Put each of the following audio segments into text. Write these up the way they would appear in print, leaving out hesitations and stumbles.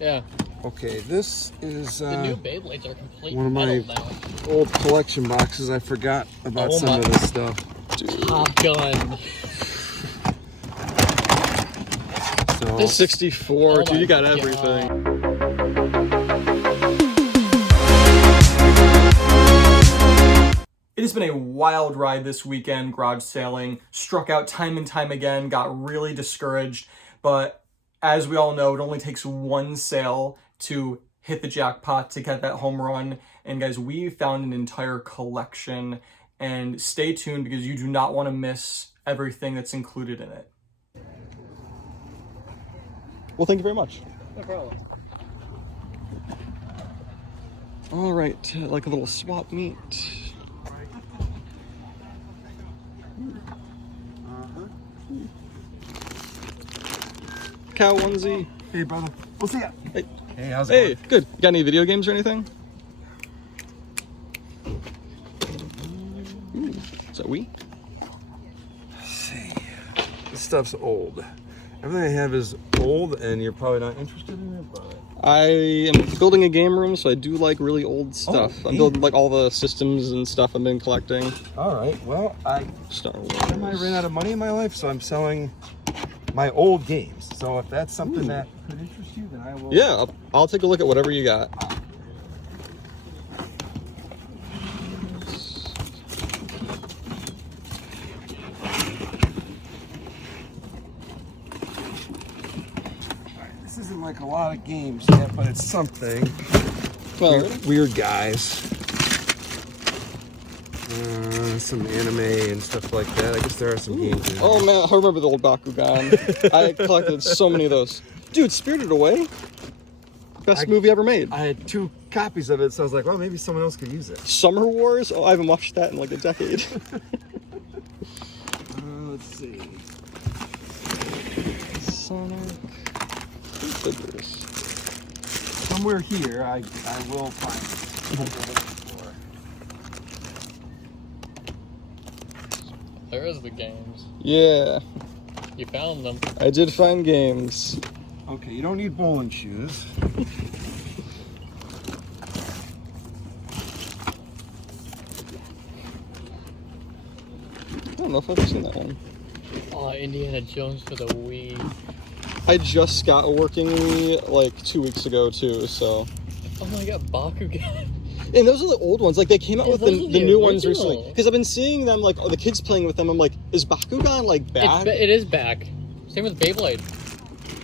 Yeah. Okay, this is The new Beyblades are complete one of my metal now. old collection boxes. I forgot about Oh some my- of this stuff. Top Gun. So, This 64, Oh dude, my you got God. everything. It has been a wild ride this weekend, garage sailing. Struck out time and time again, got really discouraged. But as we all know, it only takes one sale to hit the jackpot, to get that home run. And guys, we found an entire collection. And stay tuned because you do not want to miss everything that's included in it. Well, thank you very much. No problem. All right, like a little swap meet. Cow onesie. hey, brother. We'll see ya. Hey, Hey, how's it hey, going? good. You got any video games or anything? Ooh, is that we? Let's see. This stuff's old. Everything I have is old, and you're probably not interested in it, but... I am building a game room, so I do like really old stuff. Oh, I'm building like all the systems and stuff I've been collecting. All right, well, Star Wars. I might ran out of money in my life, so I'm selling my old games. So if that's something that could interest you, then I will... Yeah, I'll take a look at whatever you got. This isn't like a lot of games yet, but it's something. Well, Weird guys. Some anime and stuff like that. I guess there are some games in oh here. man, I remember the old Bakugan. I collected so many of those. Dude, Spirited Away? Best movie ever made. I had 2 copies of it, so I was like, well, maybe someone else could use it. Summer Wars? Oh, I haven't watched that in like a decade. Let's see. Sonic. Figures. Somewhere here, I will find it. What we're looking for. There is the games. Yeah, You found them. I did find games. Okay, you don't need bowling shoes. I don't know if I've seen that one. Oh, Indiana Jones for the Wii. I just got a working Wii like 2 weeks ago too, so. Oh my God, Bakugan. And those are the old ones. Like they came out Yeah, with those the are the new ones original. recently. Because I've been seeing them like the kids playing with them. I'm like, is Bakugan like back? It is back. Same with Beyblade.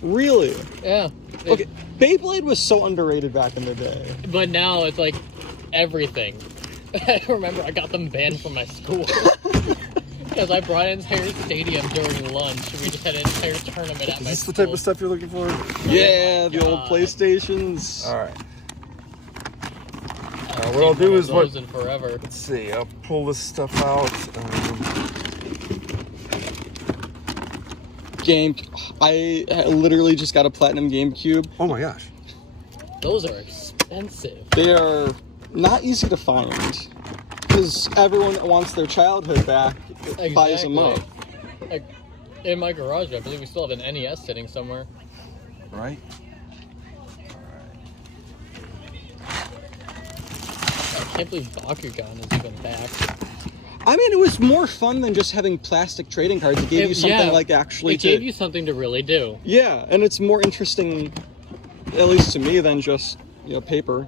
Really? Yeah. Okay, Beyblade was so underrated back in the day. But now it's like everything. I remember I got them banned from my school. Because I brought an entire stadium during lunch. We just had an entire tournament at Is my this school. the type of stuff you're looking for? Yeah, the old God. PlayStations. All right. What I'll do is what... In forever. Let's see, I'll pull this stuff out. I literally just got a platinum GameCube. Oh my gosh. Those are expensive. They are not easy to find because everyone that wants their childhood back buys them up. Like, in my garage, I believe we still have an NES sitting somewhere. Right? I can't believe Bakugan is even back. I mean, it was more fun than just having plastic trading cards. It gave you something like actually It gave you something to really do. Yeah, and it's more interesting, at least to me, than just, you know, paper.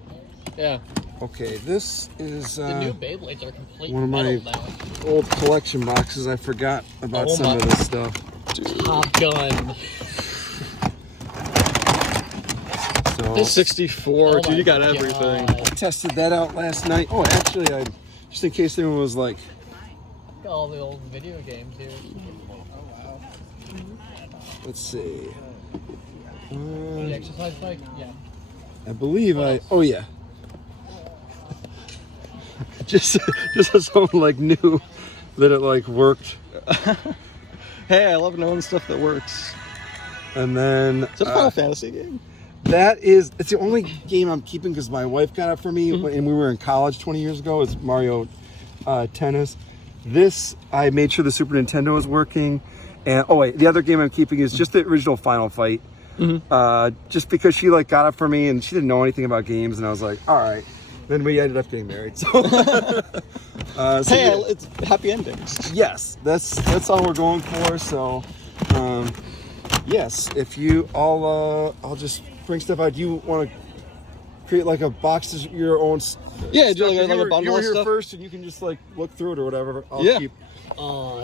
Yeah. Okay, this is The new Beyblades are complete one of metal my now. old collection boxes. I forgot about Oh some my- of this stuff. Top Gun. So This 64, Oh dude, my you got everything. God. tested that out last night. Oh, actually, I just in case anyone was like, Got all the old video games here. let's see. The exercise bike? Yeah. I believe What I. else? Oh yeah. just so someone like knew that it like worked. Hey, I love knowing stuff that works. And then Is that a Final Fantasy game? it's the only game I'm keeping because my wife got it for me Mm-hmm. when we were in college 20 years ago. It's Mario Tennis. This, I made sure the Super Nintendo was working. And oh wait, the other game I'm keeping is just the original Final Fight. just because she like got it for me and she didn't know anything about games, and I was like, all right. Then we ended up getting married. So, Hey, it's happy endings. yes, that's all we're going for. So, yes, if you I'll just bring stuff out. Do you want to create like a box of your own? Yeah, do stuff? like a bundle you were of here stuff. first, and you can just like look through it or whatever. I'll Yeah. keep.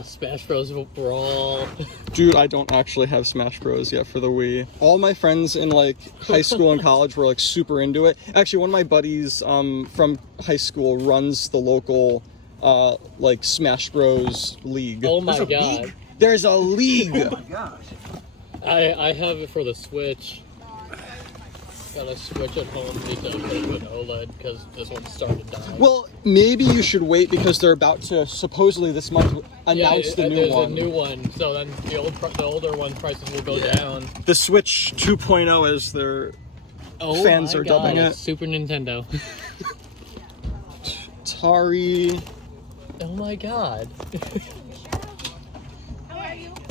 Smash Bros. Brawl. Dude, I don't actually have Smash Bros. Yet for the Wii. All my friends in like high school and college were like super into it. Actually, one of my buddies from high school runs the local like Smash Bros. League. Oh my There's a god. league? There's a league. Oh my gosh. I have it for the Switch. Got a Switch at home, need to put it with OLED because this one started dying. Well, maybe you should wait because they're about to supposedly this month announce the new there's one. a new one, so then the older one prices will go down. The Switch 2.0 as their Oh fans my are god, dubbing it. it's Super Nintendo. Atari. Oh my god.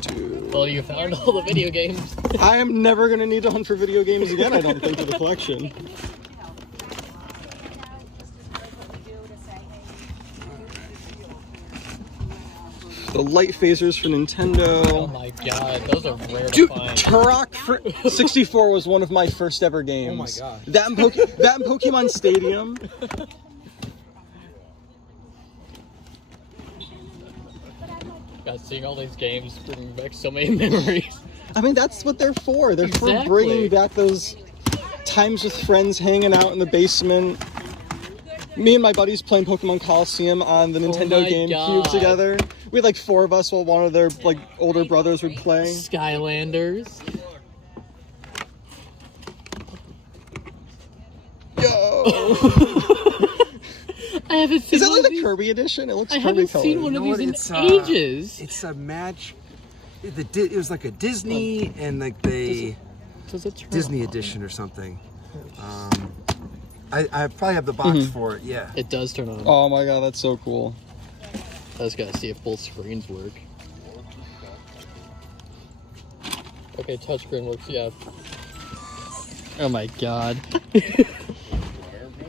Dude. Well, you found all the video games. I am never gonna need to hunt for video games again, I don't think, for the collection. The light phasers for Oh Nintendo. my god, those are rare to Dude, find. Turok for 64 was one of my first ever games. Oh my gosh. That and, that and Pokemon Stadium. God, seeing all these games bringing back so many memories. I mean, that's what they're for. They're for Exactly. bringing back those times with friends hanging out in the basement. Me and my buddies playing Pokemon Coliseum on the Nintendo my GameCube God. together. We had like 4 of us while one of their like older brothers would play. Skylanders. Yo! I haven't seen Is that one like of the these. Kirby edition? It looks I Kirby haven't colored. seen one of You know these what? in ages. It's a match. It was like a Disney and like the Does it turn Disney on? edition or something. I probably have the box for it. Yeah. It does turn on. Oh my god, that's so cool. I just gotta see if both screens work. Okay, touchscreen works, yeah. Oh my god.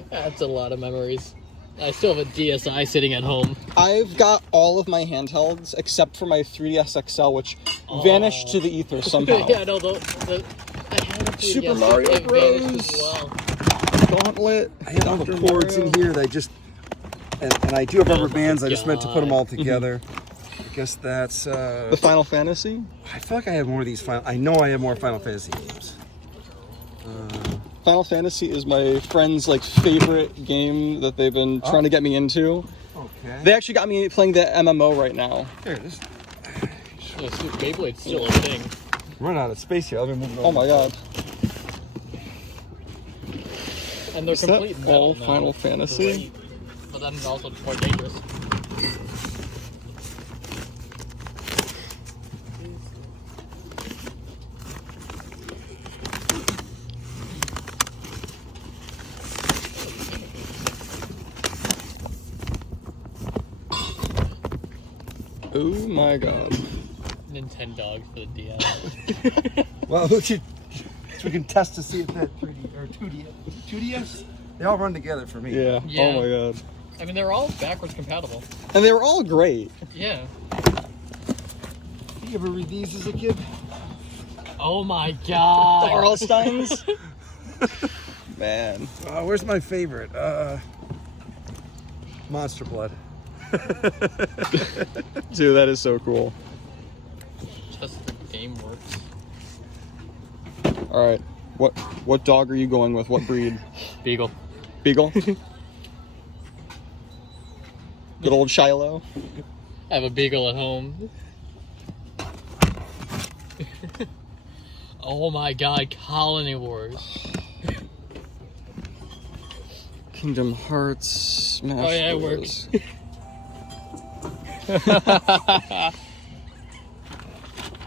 That's a lot of memories. I still have a DSi sitting at home. I've got all of my handhelds except for my 3DS XL, which vanished to the ether somehow. Yeah, no, I had a 3DS, Super Mario it vanished as Bros. well. Gauntlet. I had all the Dr. cords Mario. in here that I just and I do have rubber Oh my bands. I just meant to put them God. all together. I guess that's. The Final Fantasy. I feel like I have more of these I know I have more Final Fantasy games. Final Fantasy is my friend's like favorite game that they've been trying to get me into. Okay. They actually got me playing the MMO right now. Here, this Yeah, Beyblade's still a thing. run out of space here. Let me move it over. Oh my god. And they're Is that complete all metal now. Final Fantasy? Great. But then also more dangerous. Oh my god. Nintendo for the DS. Well, so we can test to see if that 3D or 2DS. They all run together for me. Yeah. Yeah. Oh my god. I mean, they're all backwards compatible. And they were all great. Yeah. You ever read these as a kid? Oh my god. The R.L. Steins. Man. Where's my favorite? Monster Blood. Dude, that is so cool. Just the game works. Alright. What dog are you going with? What breed? Beagle. Beagle? Good old Shiloh. I have a beagle at home. Oh my god, Colony Wars. Kingdom Hearts. Smash Oh yeah, it Bros. works.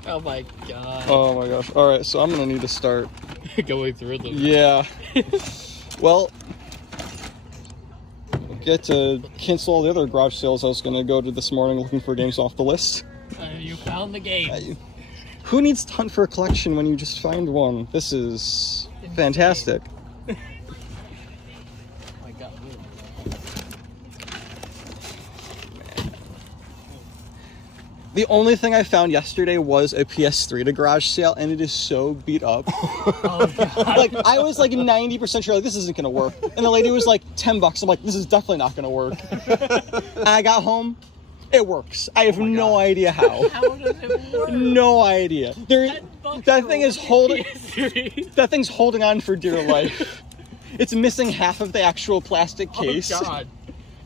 Oh my god. Oh my gosh. Alright, so I'm gonna need to start. Going through them. Yeah. Well, get to cancel all the other garage sales I was gonna go to this morning looking for games off the list. You found the game. Who needs to hunt for a collection when you just find one? This is fantastic. Oh my god. The only thing I found yesterday was a PS3 at a garage sale, and it is so beat up. Oh god. Like, I was like 90% sure, like, this isn't gonna work. And the lady was like, $10. I'm like, this is definitely not gonna work. And I got home, it works. I have no idea how. How does it work? No idea. That thing is holding. PS3. That thing's holding on for dear life. It's missing half of the actual plastic case. Oh god.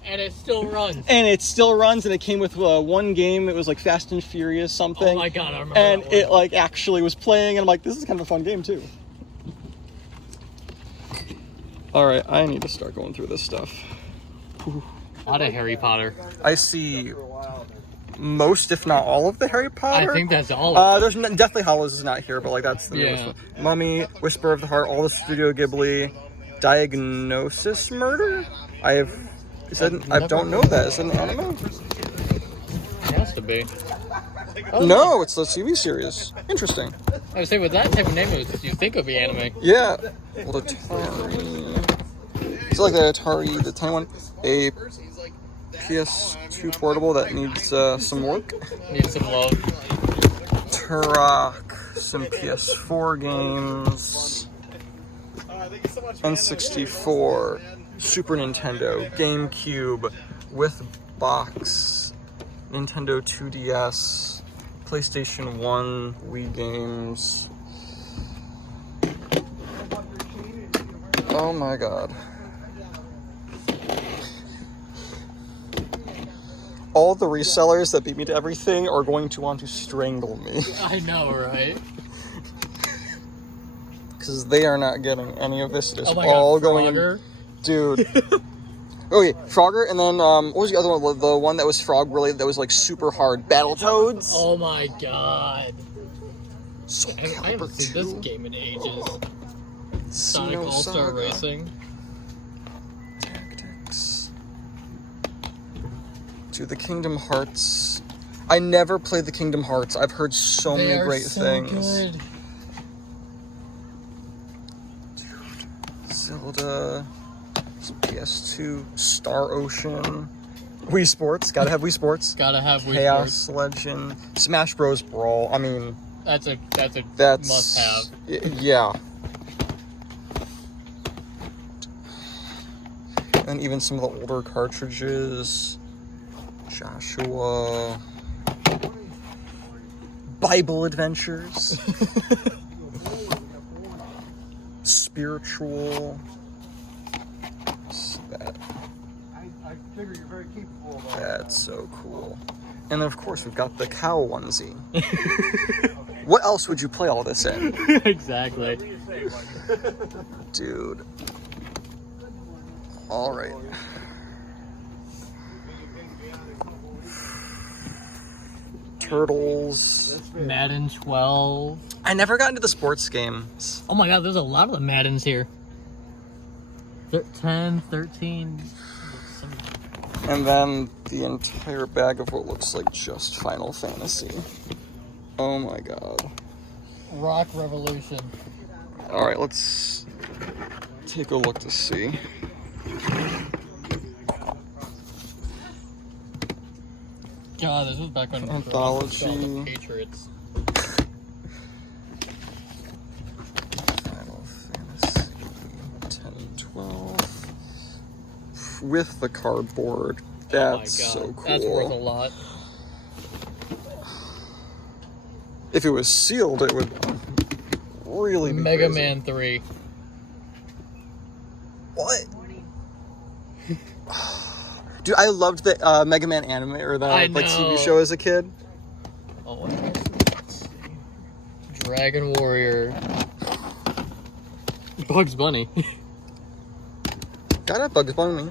And it still runs. And it still runs, and it came with one game. It was like Fast and Furious something. Oh my god, I remember And that one. it like actually was playing, and I'm like, this is kind of a fun game too. All right, I need to start going through this stuff. A lot of Harry Potter. I see most, if not all, of the Harry Potter. I think that's all of There's definitely Hollows is not here, but like that's the newest Yeah. one. Mummy, Whisper of the Heart, all the Studio Ghibli, Diagnosis Murder. I don't know that. Is it an anime? It has to be. No, it's the TV series. Interesting. I would say with that type of name, you think it would be anime. Yeah. Well, Atari. It's like the Atari, the tiny one. A PS2 portable that needs some work. Needs some love. Turok, some PS4 games. N64, Super Nintendo, GameCube with box, Nintendo 2DS, PlayStation 1, Wii games. Oh my god. All the resellers that beat me to everything are going to want to strangle me. I know, right? Because they are not getting any of this. It is Oh my all god, going Frogger. Dude. Okay, Frogger, and then what was the other one? The one that was frog related that was like super hard. Battletoads. Oh my god. Soul I Calibur haven't seen this 2. game in ages. Sonic All-Star Racing. Tactics. Dude, the Kingdom Hearts. I never played the Kingdom Hearts. I've heard so They many are great so things. good. Dude, Zelda. PS2, Star Ocean, Wii Sports. Gotta have Wii Sports. Gotta have Wii Chaos Sports. Legend, Smash Bros. Brawl. I mean, That's a that's must-have. Yeah. And even some of the older cartridges. Joshua. Bible Adventures. Spiritual. That. I figure you're very capable of That's so cool. And then, of course, we've got the cow onesie. What else would you play all this in? Exactly. Dude. All right. Turtles. Madden 12. I never got into the sports games. Oh my god, there's a lot of the Maddens here. 10, 13. And then the entire bag of what looks like just Final Fantasy. Oh my god. Rock Revolution. All right, let's take a look to see. God, this was back when Anthology. the Patriots. Final Fantasy 10 and 12. With the cardboard. That's Oh my God. so cool. That's worth a lot. If it was sealed, it would really be Mega crazy. Man 3. What? Dude, I loved the Mega Man anime or the I like TV know. show as a kid. Oh, what else? Dragon Warrior. Bugs Bunny. Got it, Bugs Bunny.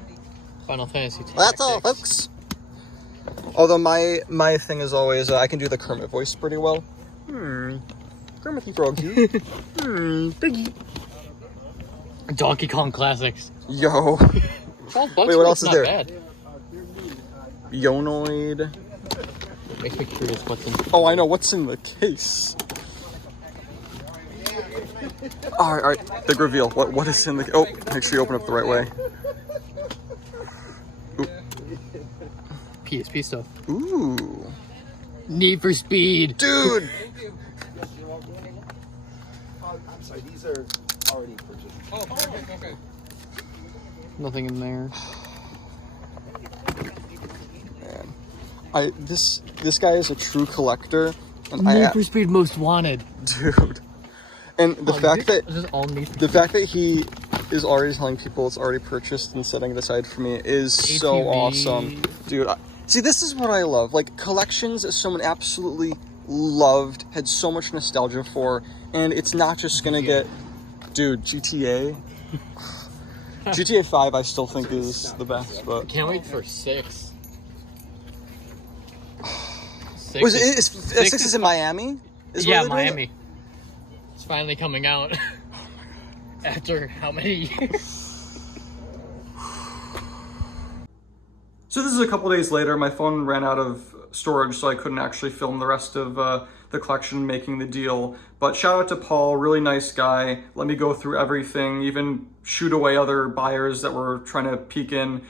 Final Fantasy Tactics. That's all, folks. Although my thing is always I can do the Kermit voice pretty well. Kermit Froggy. Piggy. Donkey Kong Classics. Yo. 12 bucks. Wait, what else is not there? Bad. Yonoid. Makes me curious what's in. Oh, I know what's in the case. All right, big reveal. What is in the? Oh, make sure you open up the right way. PSP stuff. Ooh, Need for Speed. dude. I'm sorry, these are already purchased. Oh, okay. Nothing in there. Man, this guy is a true collector, and Need for Speed Most Wanted. dude. And the fact that he is already telling people it's already purchased and setting it aside for me is so ATV. awesome, dude. See, this is what I love. Like, collections is someone absolutely loved, had so much nostalgia for, and it's not just gonna get, dude, GTA. GTA 5 I still think is the best, but Can't wait for 6. was it? Six is in Miami? Is Yeah, where they're doing it? Miami. It's finally coming out. After how many years? So this is a couple days later. My phone ran out of storage, so I couldn't actually film the rest of the collection making the deal. But shout out to Paul, really nice guy. Let me go through everything, even shoot away other buyers that were trying to peek in.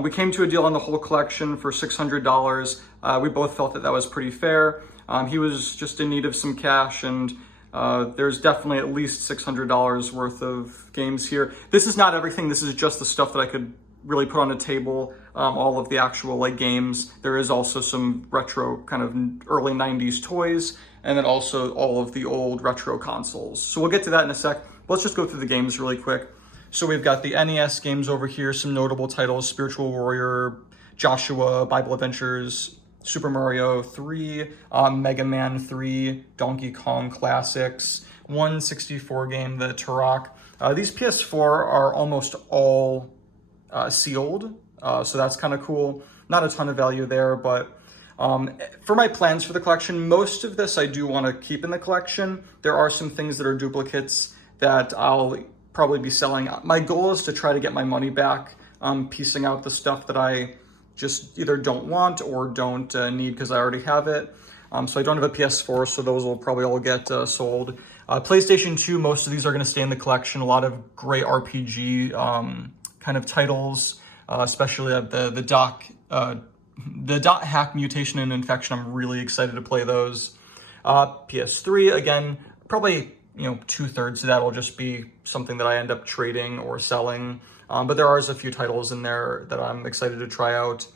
We came to a deal on the whole collection for $600. We both felt that was pretty fair. He was just in need of some cash, and there's definitely at least $600 worth of games here. This is not everything. This is just the stuff that I could really put on a table, all of the actual like games. There is also some retro kind of early 90s toys, and then also all of the old retro consoles. So we'll get to that in a sec. Let's just go through the games really quick. So we've got the NES games over here, some notable titles: Spiritual Warrior, Joshua, Bible Adventures, Super Mario 3, Mega Man 3, Donkey Kong Classics, 164 game, the Turok. These PS4 are almost all sealed, so that's kind of cool. Not a ton of value there, but for my plans for the collection, most of this I do want to keep in the collection. There are some things that are duplicates that I'll probably be selling. My goal is to try to get my money back, piecing out the stuff that I just either don't want or don't need because I already have it. So I don't have a PS4, so those will probably all get sold. PlayStation 2, most of these are going to stay in the collection. A lot of great RPG kind of titles, especially the dot hack mutation and infection. I'm really excited to play those. PS3, again, probably 2/3 of that will just be something that I end up trading or selling. But there are a few titles in there that I'm excited to try out.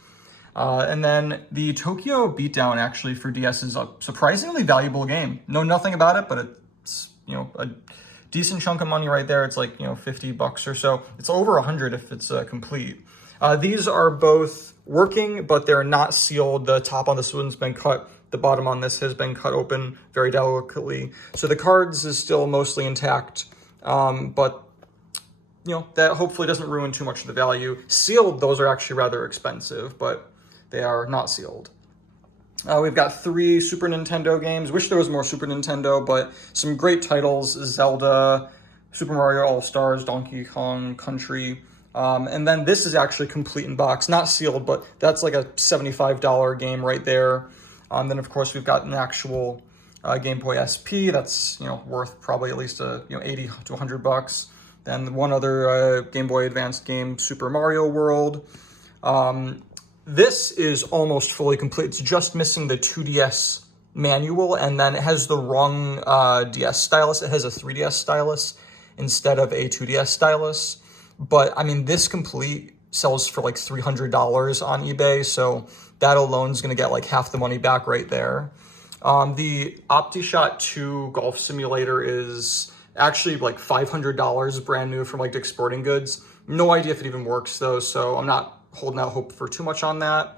And then the Tokyo Beatdown actually for DS is a surprisingly valuable game. Know nothing about it, but it's a decent chunk of money right there. It's like $50 or so. It's over 100 if it's complete. These are both working, but they're not sealed. The top on this one's been cut. The bottom on this has been cut open very delicately. So the cards is still mostly intact, but that hopefully doesn't ruin too much of the value. Sealed, those are actually rather expensive, but they are not sealed. We've got 3 Super Nintendo games. Wish there was more Super Nintendo, but some great titles: Zelda, Super Mario All-Stars, Donkey Kong Country. And then this is actually complete in box, not sealed, but that's like a $75 game right there. Then of course we've got an actual Game Boy SP that's worth probably at least $80 to $100. Then one other Game Boy Advanced game, Super Mario World. This is almost fully complete. It's just missing the 2DS manual, and then it has the wrong DS stylus. It has a 3DS stylus instead of a 2DS stylus. But I mean, this complete sells for like $300 on eBay, so that alone is going to get like half the money back right there. The OptiShot 2 Golf Simulator is actually like $500 brand new from like Dick's Sporting Goods. No idea if it even works though, so I'm not holding out hope for too much on that.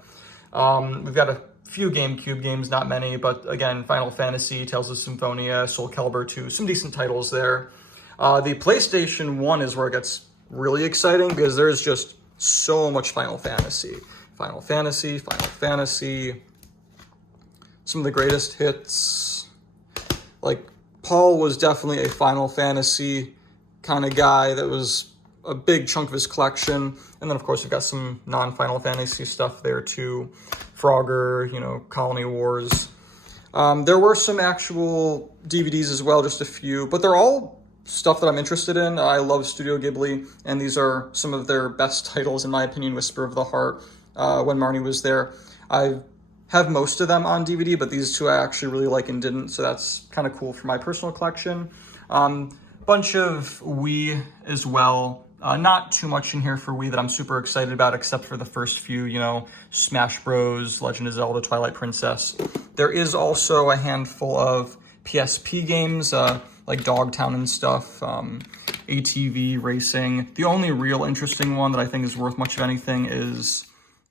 We've got a few GameCube games, not many, but again, Final Fantasy, Tales of Symphonia, Soul Calibur 2, some decent titles there. The PlayStation 1 is where it gets really exciting because there's just so much Final Fantasy. Final Fantasy. Some of the greatest hits. Like, Paul was definitely a Final Fantasy kind of guy. That was a big chunk of his collection. And then, of course, we've got some non-Final Fantasy stuff there, too. Frogger, Colony Wars. There were some actual DVDs as well, just a few. But they're all stuff that I'm interested in. I love Studio Ghibli, and these are some of their best titles, in my opinion. Whisper of the Heart, when Marnie was there. I have most of them on DVD, but these two I actually really like and didn't, so that's kind of cool for my personal collection. Bunch of Wii as well. Not too much in here for Wii that I'm super excited about, except for the first few, you know, Smash Bros, Legend of Zelda, Twilight Princess. There is also a handful of PSP games, like Dogtown and stuff, ATV racing. The only real interesting one that I think is worth much of anything is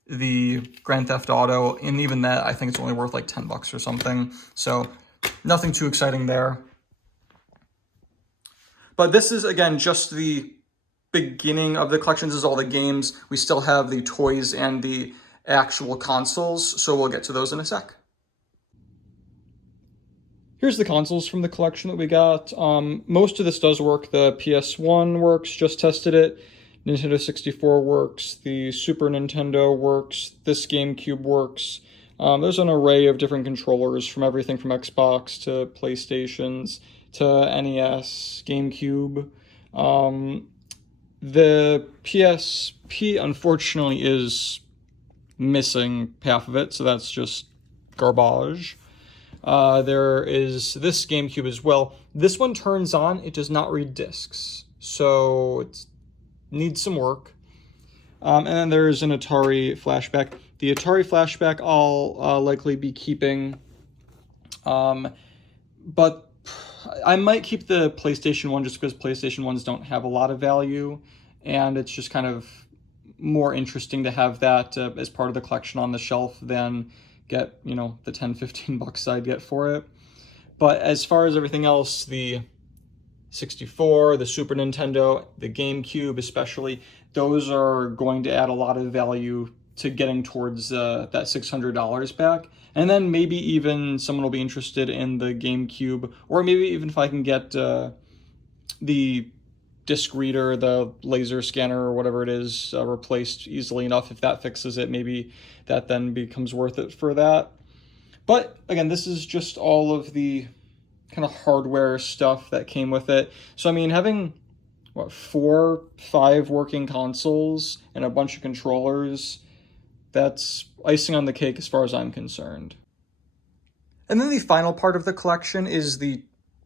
the Grand Theft Auto, and even that, I think it's only worth like $10 or something. So nothing too exciting there. But this is, again, just the beginning of the collections. Is all the games. We still have the toys and the actual consoles, so we'll get to those in a sec. Here's the consoles from the collection that we got. Most of this does work. The PS1 works, just tested it. Nintendo 64 works. The Super Nintendo works. This GameCube works. There's an array of different controllers, from everything from Xbox to PlayStations to NES, GameCube. The PSP, unfortunately, is missing half of it, so that's just garbage. There is this GameCube as well. This one turns on, it does not read discs, so it needs some work. And then there's an Atari Flashback. The Atari Flashback I'll likely be keeping, but I might keep the PlayStation 1 just because PlayStation 1s don't have a lot of value, and it's just kind of more interesting to have that as part of the collection on the shelf than get, you know, the $10-15 I'd get for it. But as far as everything else, the 64, the Super Nintendo, the GameCube especially, those are going to add a lot of value to getting towards that $600 back. And then maybe even someone will be interested in the GameCube, or maybe even if I can get the disc reader, the laser scanner, or whatever it is, replaced easily enough. If that fixes it, maybe that then becomes worth it for that. But again, this is just all of the kind of hardware stuff that came with it. So I mean, having 4, 5 working consoles and a bunch of controllers, that's icing on the cake as far as I'm concerned. And then the final part of the collection is the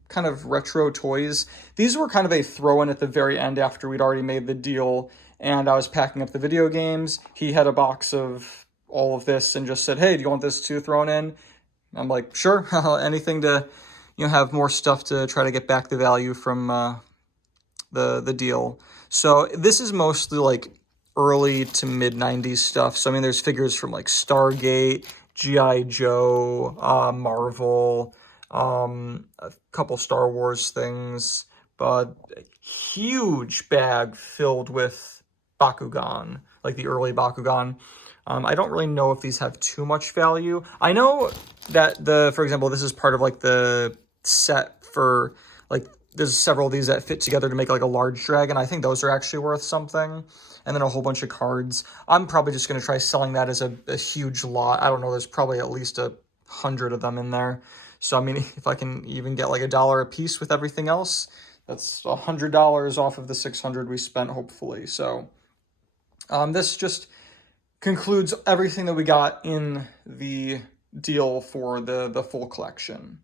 kind of retro toys. These were kind of a throw-in at the very end after we'd already made the deal, and I was packing up the video games. He had a box of all of this and just said, "Hey, do you want this too thrown in?" I'm like, "Sure." Anything to, you know, have more stuff to try to get back the value from the deal. So this is mostly like early to mid 90s stuff. So I mean, there's figures from like Stargate, G.I. Joe, Marvel, a couple Star Wars things, but a huge bag filled with Bakugan, like the early Bakugan. I don't really know if these have too much value. I know that for example, this is part of like the set for like, there's several of these that fit together to make like a large dragon. I think those are actually worth something. And then a whole bunch of cards. I'm probably just going to try selling that as a huge lot. I don't know, there's probably at least 100 of them in there. So, I mean, if I can even get like $1 a piece with everything else, that's $100 off of the $600 we spent, hopefully. So, this just concludes everything that we got in the deal for the full collection.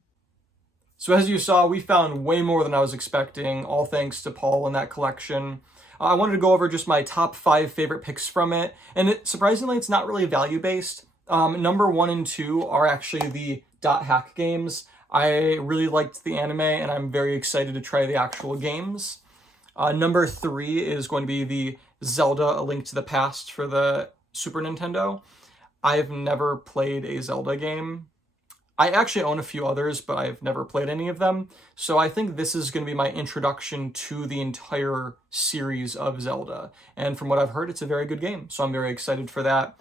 So as you saw, we found way more than I was expecting, all thanks to Paul and that collection. I wanted to go over just my top 5 favorite picks from it, and surprisingly, it's not really value-based. Number 1 and 2 are actually the Dot Hack games. I really liked the anime, and I'm very excited to try the actual games. Number 3 is going to be the Zelda: A Link to the Past for the Super Nintendo. I've never played a Zelda game. I actually own a few others, but I've never played any of them. So I think this is going to be my introduction to the entire series of Zelda. And from what I've heard, it's a very good game. So I'm very excited for that.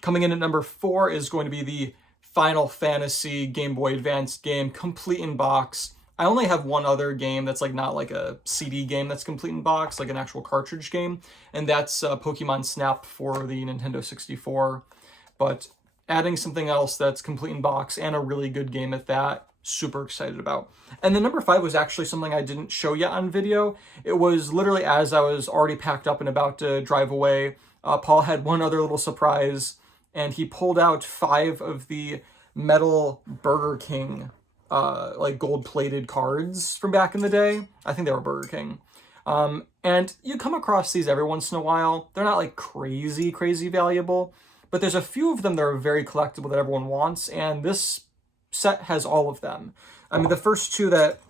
Coming in at number 4 is going to be the Final Fantasy Game Boy Advance game, complete in box. I only have one other game that's like not like a CD game that's complete in box, like an actual cartridge game. And that's Pokemon Snap for the Nintendo 64. But adding something else that's complete in box and a really good game at that super excited about. And then number 5 was actually something I didn't show yet on video. It was literally as I was already packed up and about to drive away, Paul had one other little surprise, and he pulled out 5 of the metal Burger King like gold-plated cards from back in the day. I think they were Burger King. And you come across these every once in a while. They're not like crazy valuable, but there's a few of them that are very collectible that everyone wants, and this set has all of them. I mean, the first 2 that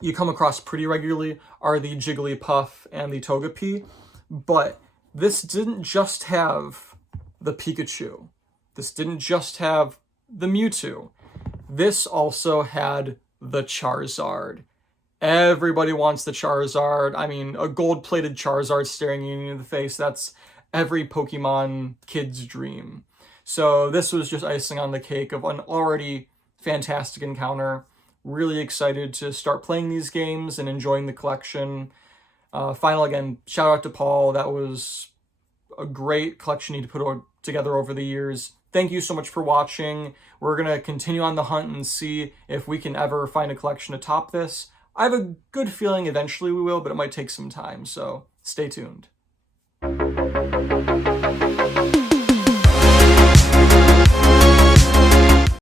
you come across pretty regularly are the Jigglypuff and the Togepi, but this didn't just have the Pikachu. This didn't just have the Mewtwo. This also had the Charizard. Everybody wants the Charizard. I mean, a gold-plated Charizard staring you in the face, that's every Pokemon kid's dream. So this was just icing on the cake of an already fantastic encounter. Really excited to start playing these games and enjoying the collection. Final, again, shout out to Paul. That was a great collection he put together over the years. Thank you so much for watching. We're going to continue on the hunt and see if we can ever find a collection to top this. I have a good feeling eventually we will, but it might take some time, so stay tuned.